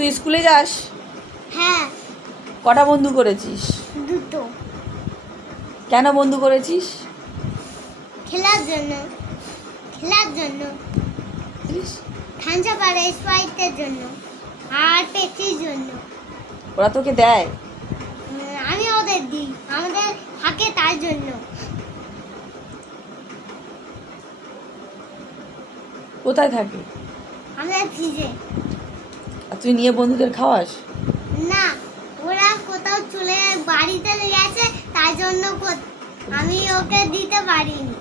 তুই স্কুলে যাস? হ্যাঁ। কটা বন্ধু করেছিস? দুটো। কেন বন্ধু করেছিস? খেলার জন্য। খেলার জন্য। ঠান্ডা পাড়ে স্প্রাইটের জন্য। আর পেপসির জন্য। ওরা তোকে দেয়? আমি ওদের দিই। আমাদের থাকে তার জন্য। কোথায় থাকে? আমাদের ফ্রিজে। তুই নিয়ে বন্ধুদের খাওয়াস? না ওরা কোথাও চলে বাড়িতে গেছে তার জন্য আমি ওকে দিতে পারিনি।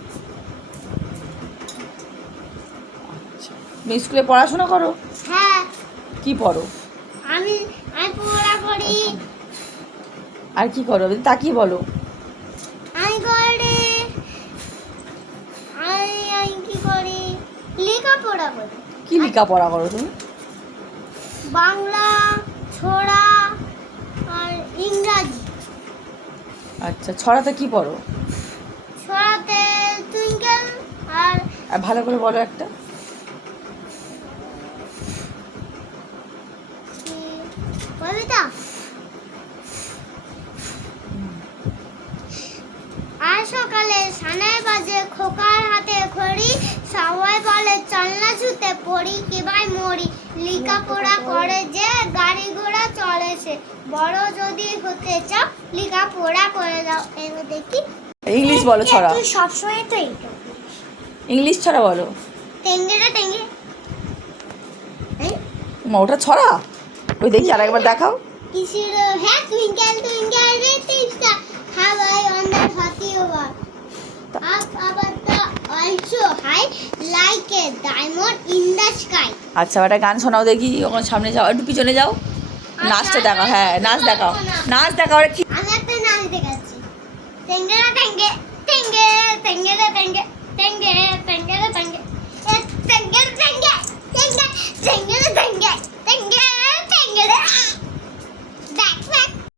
তুমি স্কুলে পড়াশোনা করো? হ্যাঁ। কি পড়ো? আমি আমি পড়া করি। আর কি করো? তাকিয়ে বলো। আমি করি। আমি আমি কি করি? লেখাপড়া করি। কি লেখাপড়া করো তুমি? বাংলা ছড়া আর ইংরাজি। আচ্ছা ছড়াতে কি পড়ো? ছড়াতে টুইঙ্কেল আর আর ভালো করে বলো একটা। কবিতা। আর সকালে সানায় বাজে খোকার হাতে খড়ি সবাই বলে চলনা ছুতে পড়ি কিবাই মরি? লেখাপড়া করে যে গাড়ি ঘোড়া চলে সে বড় যদি হতে চাও লেখাপড়া করে দাও। এবার দেখি। ইংলিশ বলো ছড়া। তুই সবসময় তো এইটা ইংলিশ ছড়া বলো। টেঙ্গেরা টেঙ্গে মা ওটা ছড়া? ওই দেখি আর একবার দেখাও। কিসের? হ্যাঁ twinkle twinkle little star how I wonder what you up আবার the also high like a diamond the আচ্ছা একটা গান শোনাও দেখি ওখানে সামনে যাও একটু পিছনে যাও। নাচটা দেখাও হ্যাঁ নাচ দেখাও। নাচ দেখাও কি আমি একটা নাচ দেখাচ্ছি। টেঙ্গে টেঙ্গে টেঙ্গে টেঙ্গে টেঙ্গে টেঙ্গে।